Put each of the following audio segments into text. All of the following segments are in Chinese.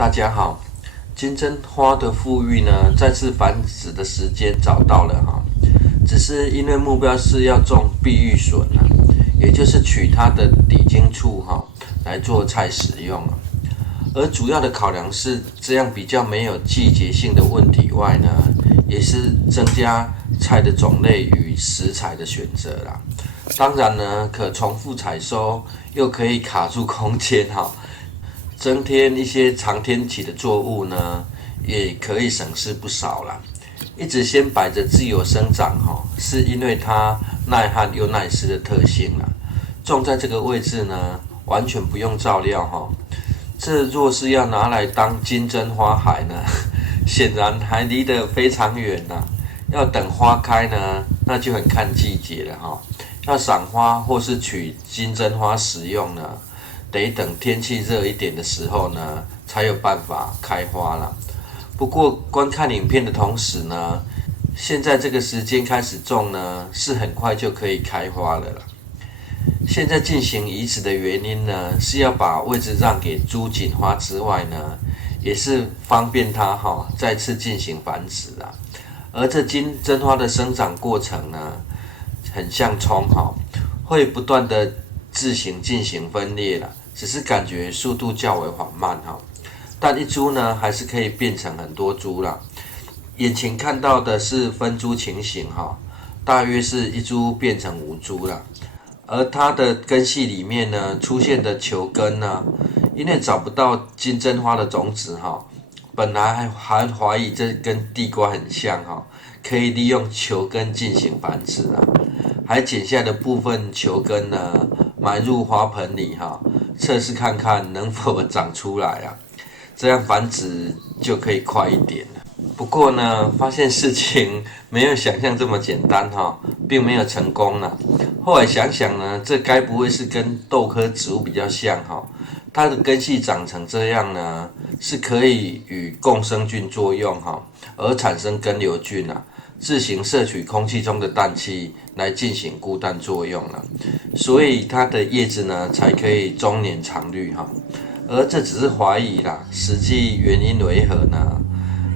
大家好，金针花的复育呢，再次繁殖的时间找到了哈，只是因为目标是要种碧玉笋啊，也就是取它的底茎处哈来做菜使用啊。而主要的考量是这样比较没有季节性的问题外呢，也是增加菜的种类与食材的选择啦。当然呢，可重复采收，又可以卡住空间哈。增添一些长天期的作物呢，也可以省事不少啦。一直先摆着自由生长哈，是因为它耐旱又耐湿的特性啦。种在这个位置呢，完全不用照料哈。这若是要拿来当金针花海呢，显然还离得非常远啦。要等花开呢，那就很看季节了哈。要赏花或是取金针花食用呢，得等天气热一点的时候呢，才有办法开花啦。不过观看影片的同时呢，现在这个时间开始种呢，是很快就可以开花了啦。现在进行移植的原因呢，是要把位置让给朱槿花之外呢，也是方便它再次进行繁殖啦。而这金针花的生长过程呢，很像葱会不断的自行进行分裂啦。只是感觉速度较为缓慢但一株呢还是可以变成很多株啦。眼前看到的是分株情形大约是一株变成5株啦。而它的根系里面呢出现的球根呢，因为找不到金针花的种子本来还怀疑这跟地瓜很像可以利用球根进行繁殖啦。还剪下的部分球根呢，埋入花盆里测试看看能否长出来啊，这样繁殖就可以快一点了。不过呢，发现事情没有想象这么简单并没有成功啦。后来想想呢，这该不会是跟豆科植物比较像它的根系长成这样呢，是可以与共生菌作用而产生根瘤菌啊。自行摄取空气中的氮气来进行固氮作用了，所以它的叶子呢才可以终年常绿而这只是怀疑啦，实际原因为何呢？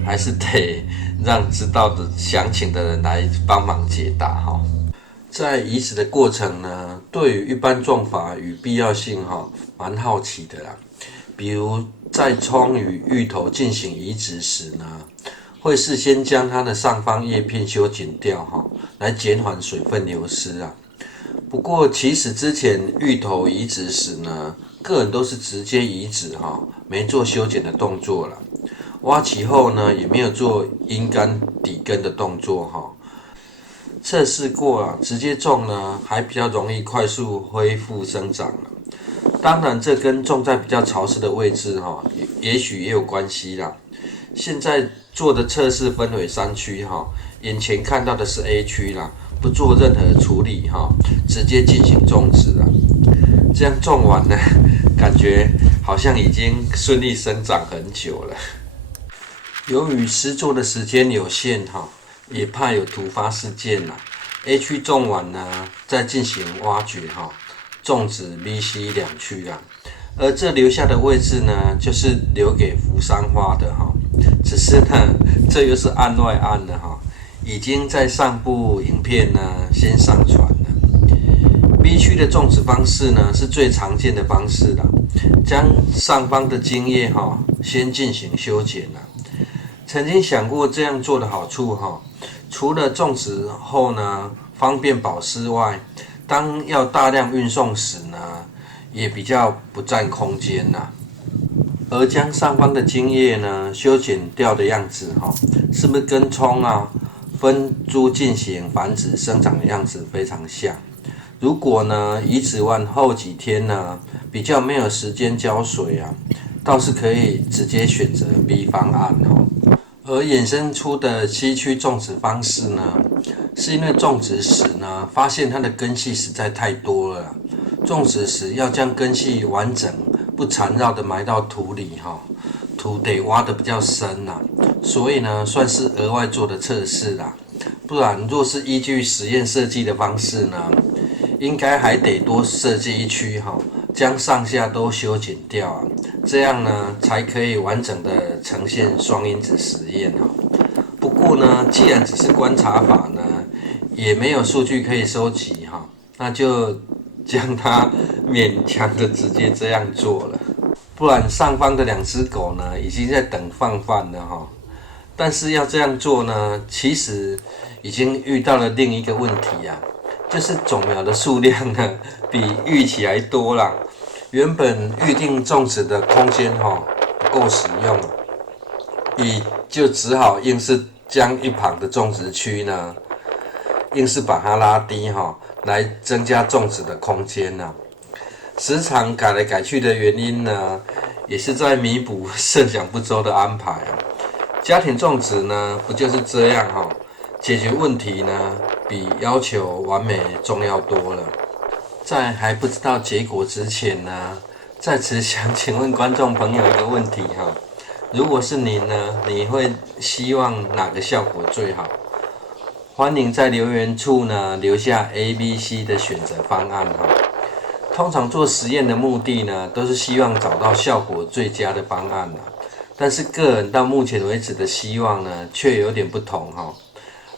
还是得让知道的详情的人来帮忙解答在移植的过程呢，对于一般种法与必要性蛮好奇的啦。比如在葱与芋头进行移植时呢，会事先将它的上方叶片修剪掉来减缓水分流失啊。不过其实之前芋头移植时呢，个人都是直接移植没做修剪的动作了。挖起后呢，也没有做阴干底根的动作测试过直接种呢，还比较容易快速恢复生长了。当然这跟种在比较潮湿的位置也许也有关系啦。现在做的测试分为3区眼前看到的是 A 区啦，不做任何处理直接进行种植啦。这样种完呢，感觉好像已经顺利生长很久了。由于施作的时间有限也怕有突发事件啦。A 区种完呢，再进行挖掘种植 B、C 2区啦。而这留下的位置呢，就是留给扶桑花的只是呢，这又是案外案了已经在上部影片呢先上传了。B 区的种植方式呢，是最常见的方式啦，将上方的茎叶先进行修剪啦。曾经想过这样做的好处除了种植后呢方便保湿外，当要大量运送时呢，也比较不占空间啦。而将上方的茎叶呢修剪掉的样子是不是跟葱分株进行繁殖生长的样子非常像？如果呢移植完后几天呢，比较没有时间浇水倒是可以直接选择 B 方案而衍生出的 C 区种植方式呢，是因为种植时呢，发现它的根系实在太多了啦。种植时要将根系完整不缠绕的埋到土里土得挖得比较深啦，所以呢算是额外做的测试啦。不然若是依据实验设计的方式呢，应该还得多设计一区将上下都修剪掉这样呢才可以完整的呈现双因子实验哈。不过呢，既然只是观察法呢，也没有数据可以收集哈，那就将它勉强的直接这样做了。不然上方的2只狗呢，已经在等放饭了哈。但是要这样做呢，其实已经遇到了另一个问题啊，就是种苗的数量呢比预期还多啦。原本预定种植的空间不够使用，就只好硬是将一旁的种植区呢，硬是把它拉低来增加种植的空间啊。时常改来改去的原因呢，也是在弥补设想不周的安排啊。家庭种植呢，不就是这样解决问题呢，比要求完美重要多了。在还不知道结果之前呢，在此想请问观众朋友一个问题如果是您呢，你会希望哪个效果最好？欢迎在留言处呢留下 A、B、C 的选择方案通常做实验的目的呢，都是希望找到效果最佳的方案但是个人到目前为止的希望呢，却有点不同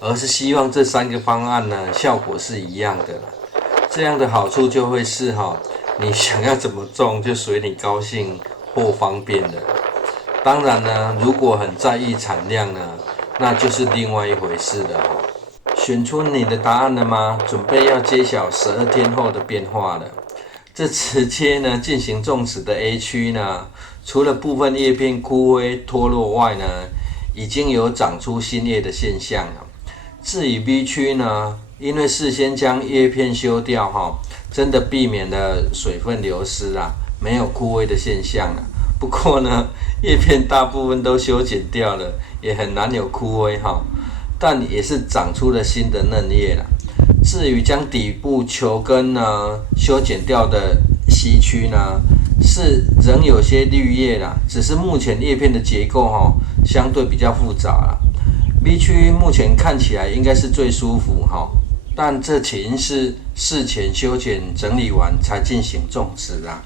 而是希望这3个方案呢，效果是一样的这样的好处就会是你想要怎么种就随你高兴或方便的。当然呢，如果很在意产量呢，那就是另外一回事了选出你的答案了吗？准备要揭晓12天后的变化了。这直接呢进行种植的 A 区呢，除了部分叶片枯萎脱落外呢，已经有长出新叶的现象了。至于 B 区呢，因为事先将叶片修掉真的避免了水分流失没有枯萎的现象不过呢，叶片大部分都修剪掉了，也很难有枯萎但也是长出了新的嫩叶了。至于将底部球根呢修剪掉的 C 区呢，是仍有些绿叶啦，只是目前叶片的结构相对比较复杂啦。B 区目前看起来应该是最舒服但这起因是事前修剪整理完才进行种植啦。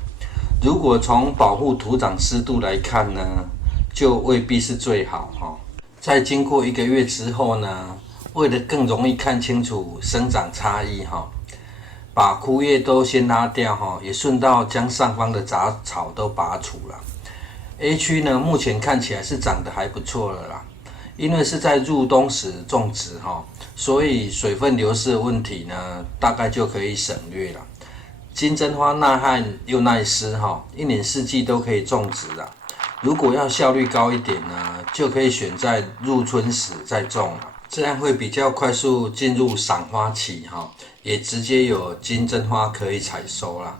如果从保护土壤湿度来看呢，就未必是最好在经过1个月之后呢，为了更容易看清楚生长差异把枯叶都先拉掉也顺道将上方的杂草都拔除了。A 区呢，目前看起来是长得还不错了啦，因为是在入冬时种植所以水分流失的问题呢，大概就可以省略了。金针花耐旱又耐湿1年4季都可以种植啦。如果要效率高一点呢，就可以选在入春时再种了，这样会比较快速进入赏花期也直接有金针花可以采收啦。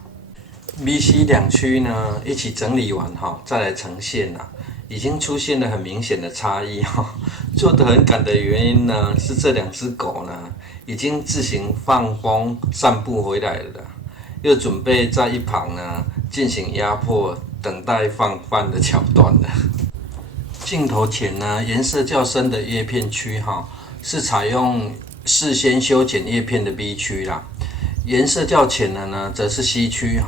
B、C 2区呢一起整理完再来呈现啦，已经出现了很明显的差异做得很赶的原因呢，是这2只狗呢已经自行放风散步回来了，又准备在一旁呢进行压迫，等待放饭的桥段了。镜头前呢，颜色较深的叶片区是采用事先修剪叶片的 B 区啦，颜色较浅的呢则是 C 区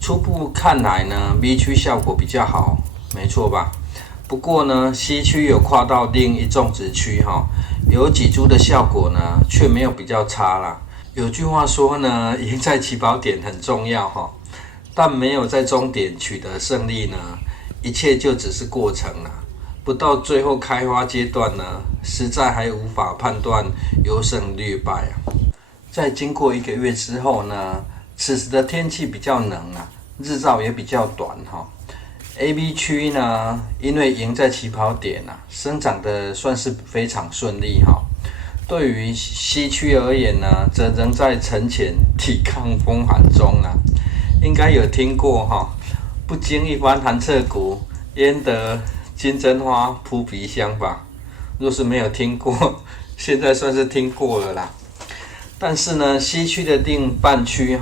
初步看来呢 B 区效果比较好，没错吧？不过呢 C 区有跨到另一种植区有几株的效果呢却没有比较差啦。有句话说呢，赢在起跑点很重要但没有在终点取得胜利呢，一切就只是过程了。不到最后开花阶段呢，实在还无法判断优胜劣败在经过1个月之后呢，此时的天气比较冷日照也比较短A、B 区呢，因为赢在起跑点生长的算是非常顺利对于 C 区而言呢，则仍在沉潜抵抗风寒中应该有听过不经一番寒彻骨，焉得金针花扑鼻香吧？若是没有听过，现在算是听过了啦。但是呢 ，C 区的另半区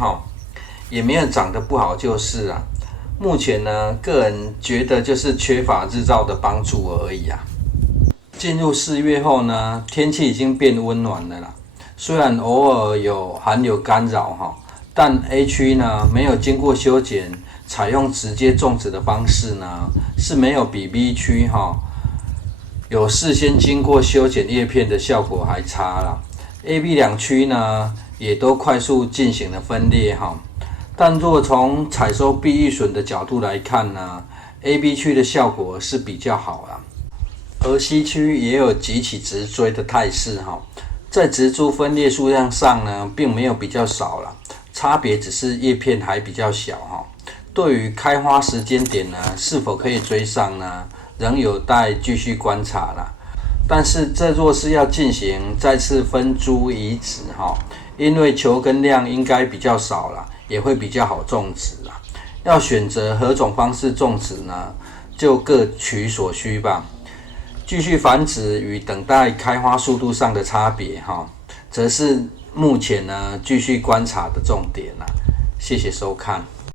也没有长得不好就是目前呢，个人觉得就是缺乏日照的帮助而已进入4月后呢，天气已经变温暖了啦。虽然偶尔有寒流干扰但 A 区呢没有经过修剪，采用直接种植的方式呢，是没有比 B 区有事先经过修剪叶片的效果还差啦。A、B 两区呢，也都快速进行了分裂但若从采收碧玉笋的角度来看呢，A、B 区的效果是比较好啦。而 C 区也有急起直追的态势在植株分裂数量上呢，并没有比较少啦，差别只是叶片还比较小对于开花时间点呢，是否可以追上呢，仍有待继续观察啦。但是这若是要进行再次分株移植因为球根量应该比较少啦，也会比较好种植啦。要选择何种方式种植呢，就各取所需吧。继续繁殖与等待开花速度上的差别则是目前呢继续观察的重点啦。谢谢收看。